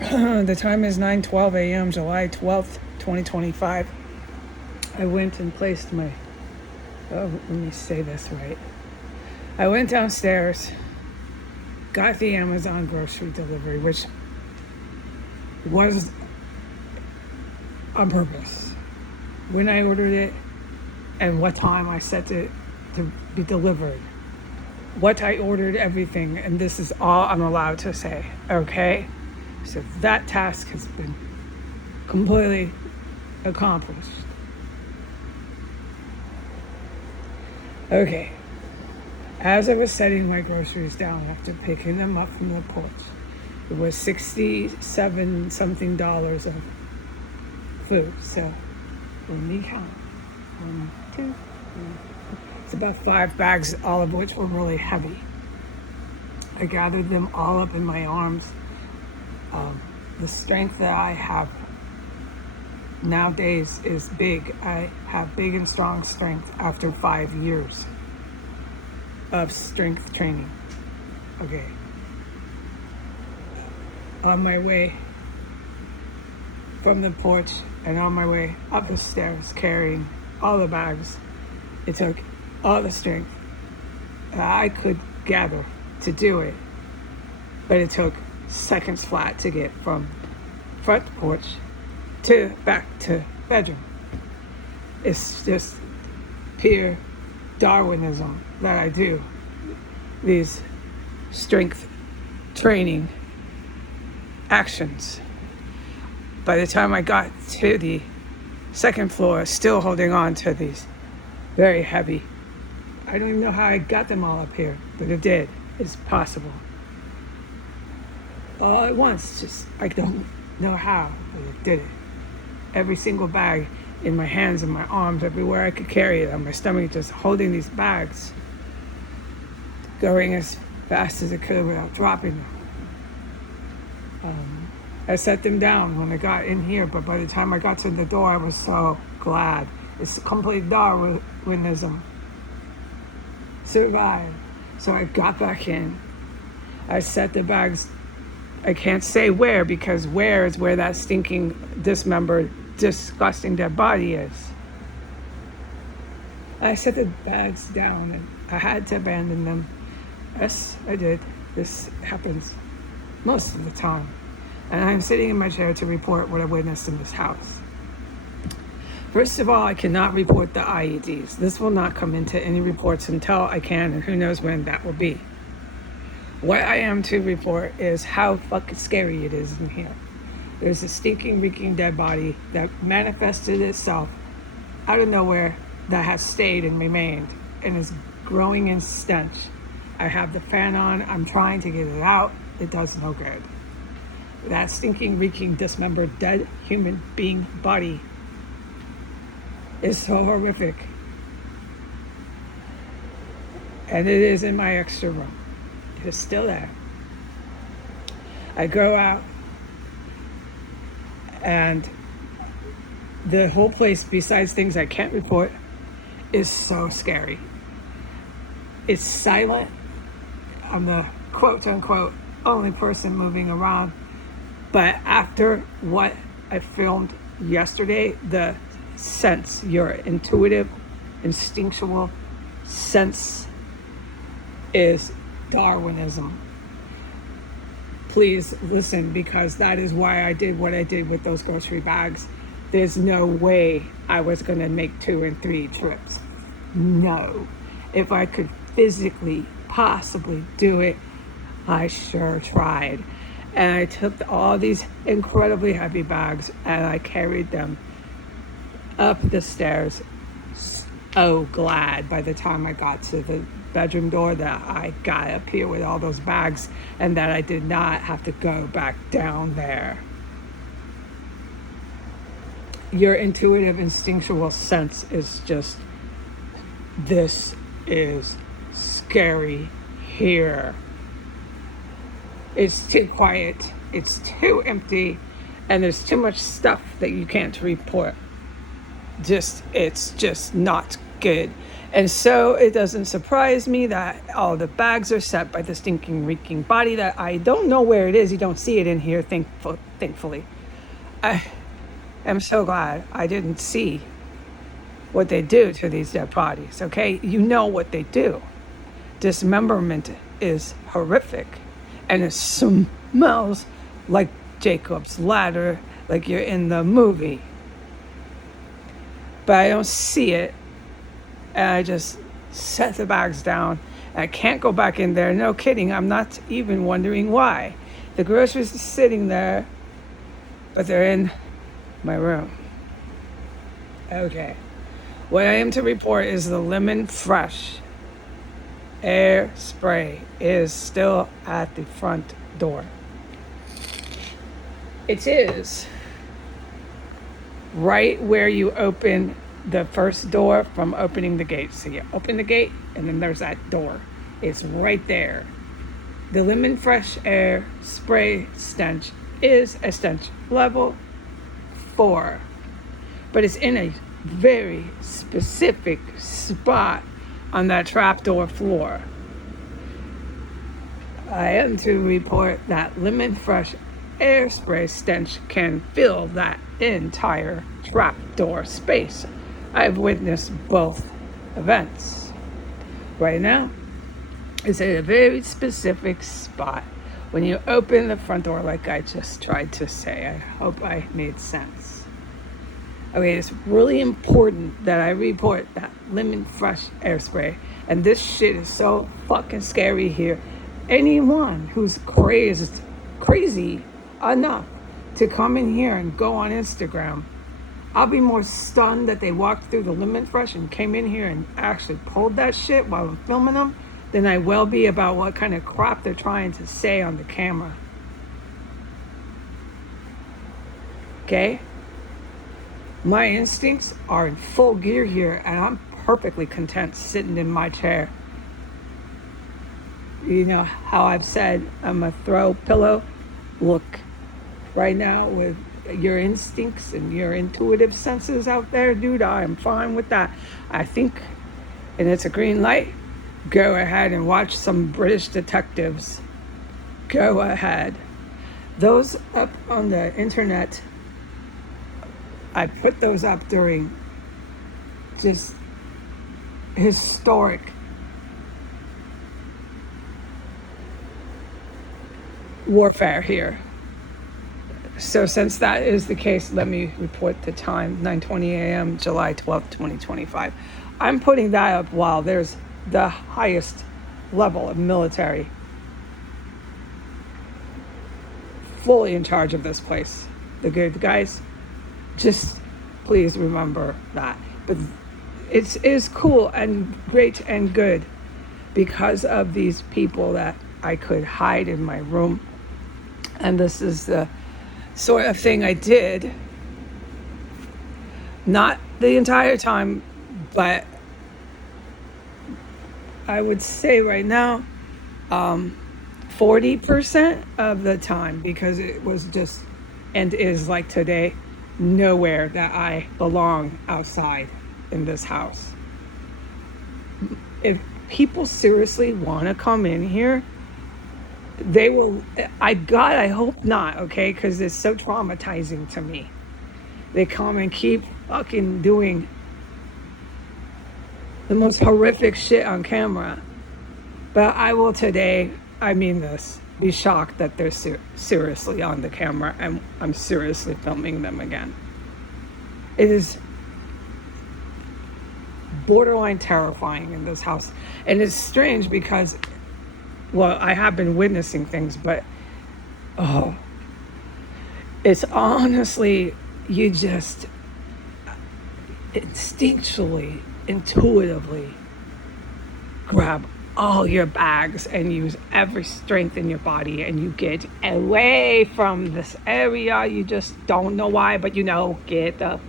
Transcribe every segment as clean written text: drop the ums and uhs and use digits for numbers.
The time is 9:12 a.m., July 12th, 2025. I went and placed my, let me say this right. I went downstairs, got the Amazon grocery delivery, which was on purpose. When I ordered it and what time I set it to be delivered, what I ordered, everything, and this is all I'm allowed to say, okay? So that task has been completely accomplished. Okay, as I was setting my groceries down after picking them up from the porch, it was $67 something of food. So let me count. 1, 2, 3. It's about 5 bags, all of which were really heavy. I gathered them all up in my arms. The strength that I have nowadays is big. I have big and strong strength after 5 years of strength training. Okay. On my way from the porch and on my way up the stairs carrying all the bags, it took all the strength that I could gather to do it. But it took seconds flat to get from front porch to back to bedroom. It's just pure Darwinism that I do these strength training actions. By the time I got to the second floor, still holding on to these very heavy, I don't even know how I got them all up here, but it did. It's possible. All at once, just, I don't know how, but I did it. Every single bag in my hands and my arms, everywhere I could carry it, on my stomach, just holding these bags, going as fast as I could without dropping them. I set them down when I got in here, but by the time I got to the door, I was so glad. It's complete Darwinism. Survive. So I got back in. I set the bags, I can't say where, because where is where that stinking, dismembered, disgusting dead body is. I set the bags down and I had to abandon them. Yes, I did. This happens most of the time. And I'm sitting in my chair to report what I witnessed in this house. First of all, I cannot report the IEDs. This will not come into any reports until I can, and who knows when that will be. What I am to report is how fucking scary it is in here. There's a stinking, reeking dead body that manifested itself out of nowhere, that has stayed and remained and is growing in stench. I have the fan on. I'm trying to get it out. It does no good. That stinking, reeking, dismembered, dead human being body is so horrific. And it is in my extra room. It is still there. I go out and the whole place, besides things I can't report, is so scary. It's silent. I'm the quote unquote only person moving around. But after what I filmed yesterday, the sense, your intuitive, instinctual sense is Darwinism. Please listen, because that is why I did what I did with those grocery bags. There's no way I was going to make 2 and 3 trips. No. If I could physically, possibly do it, I sure tried. And I took all these incredibly heavy bags and I carried them up the stairs. So glad by the time I got to the bedroom door that I got up here with all those bags and that I did not have to go back down there. Your intuitive, instinctual sense is just, this is scary here. It's too quiet, it's too empty, and there's too much stuff that you can't report. It's just not Good. And so it doesn't surprise me that all the bags are set by the stinking, reeking body that I don't know where it is. You don't see it in here, thankfully. I am so glad I didn't see what they do to these dead bodies, okay? You know what they do. Dismemberment is horrific, and it smells like Jacob's Ladder, like you're in the movie. But I don't see it, and I just set the bags down. I can't go back in there. No kidding. I'm not even wondering why. The groceries are sitting there, but they're in my room. Okay. What I am to report is the Lemon Fresh air spray is still at the front door. It is right where you open the first door from opening the gate. So you open the gate and then there's that door. It's right there. The Lemon Fresh air spray stench is a stench level 4, but it's in a very specific spot on that trapdoor floor. I am to report that Lemon Fresh air spray stench can fill that entire trapdoor space. I've witnessed both events. Right now, it's at a very specific spot. When you open the front door, like I just tried to say, I hope I made sense. Okay, it's really important that I report that Lemon Fresh air spray. And this shit is so fucking scary here. Anyone who's crazy enough to come in here and go on Instagram, I'll be more stunned that they walked through the Lemon Fresh and came in here and actually pulled that shit while I'm filming them than I will be about what kind of crap they're trying to say on the camera. Okay? My instincts are in full gear here, and I'm perfectly content sitting in my chair. You know how I've said I'm a throw pillow? Look, right now with your instincts and your intuitive senses out there, dude, I am fine with that. I think, and it's a green light, go ahead and watch some British detectives. Go ahead. Those up on the internet, I put those up during just historic warfare here. So since that is the case, let me report the time, 9:20 a.m., July 12th, 2025. I'm putting that up while there's the highest level of military fully in charge of this place. The good guys. Just please remember that. But it is cool and great and good because of these people that I could hide in my room. And this is the sort of thing I did. Not the entire time, but I would say right now, 40% of the time, because it was just, and is like today, nowhere that I belong outside in this house. If people seriously want to come in here, they will. I hope not, okay? Because it's so traumatizing to me. They come and keep fucking doing the most horrific shit on camera. But I will today, I mean this, be shocked that they're seriously on the camera and I'm seriously filming them again. It is borderline terrifying in this house. And it's strange because, well, I have been witnessing things, but it's honestly, you just instinctually, intuitively grab all your bags and use every strength in your body and you get away from this area. You just don't know why, but you know, get the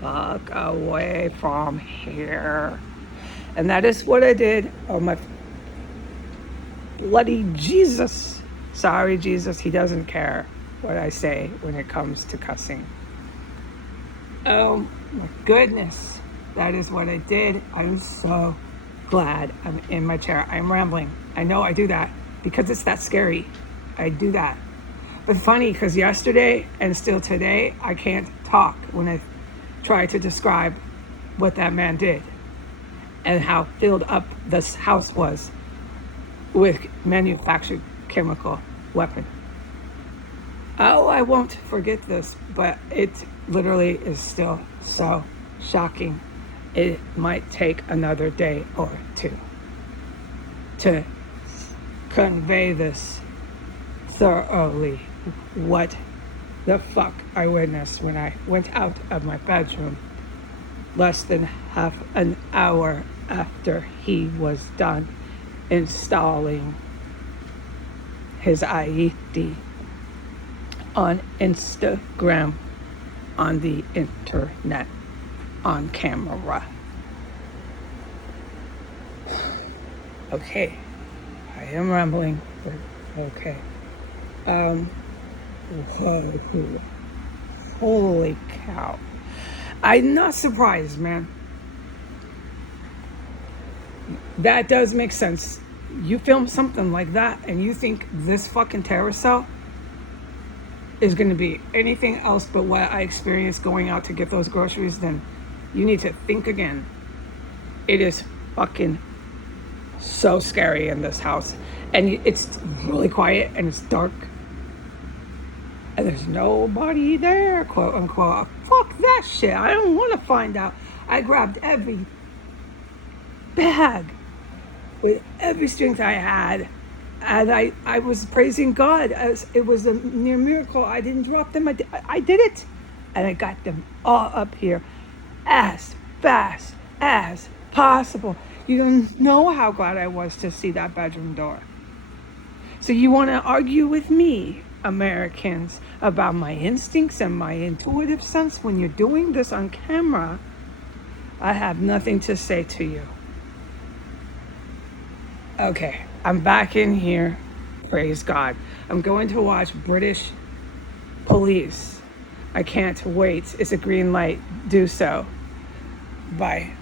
fuck away from here. And that is what I did. Oh my bloody Jesus. Sorry, Jesus, he doesn't care what I say when it comes to cussing. Oh my goodness. That is what I did. I'm so glad I'm in my chair. I'm rambling. I know I do that because it's that scary. I do that. But funny, because yesterday and still today, I can't talk when I try to describe what that man did and how filled up this house was with manufactured chemical weapon. Oh, I won't forget this, but it literally is still so shocking. It might take another day or two to convey this thoroughly, what the fuck I witnessed when I went out of my bedroom less than half an hour after he was done installing his IED on Instagram, on the internet, on camera. Okay, I am rambling. Okay. Whoa. Holy cow. I'm not surprised, man. That does make sense. You film something like that and you think this fucking terror cell is going to be anything else but what I experienced going out to get those groceries, then you need to think again. It is fucking so scary in this house. And it's really quiet and it's dark. And there's nobody there, quote unquote. Fuck that shit. I don't want to find out. I grabbed every bag with every strength I had. And I was praising God. As it was a near miracle. I didn't drop them. I did it. And I got them all up here as fast as possible. You don't know how glad I was to see that bedroom door. So you want to argue with me, Americans, about my instincts and my intuitive sense when you're doing this on camera? I have nothing to say to you. Okay, I'm back in here. Praise God. I'm going to watch British Police. I can't wait. It's a green light. Do so. Bye.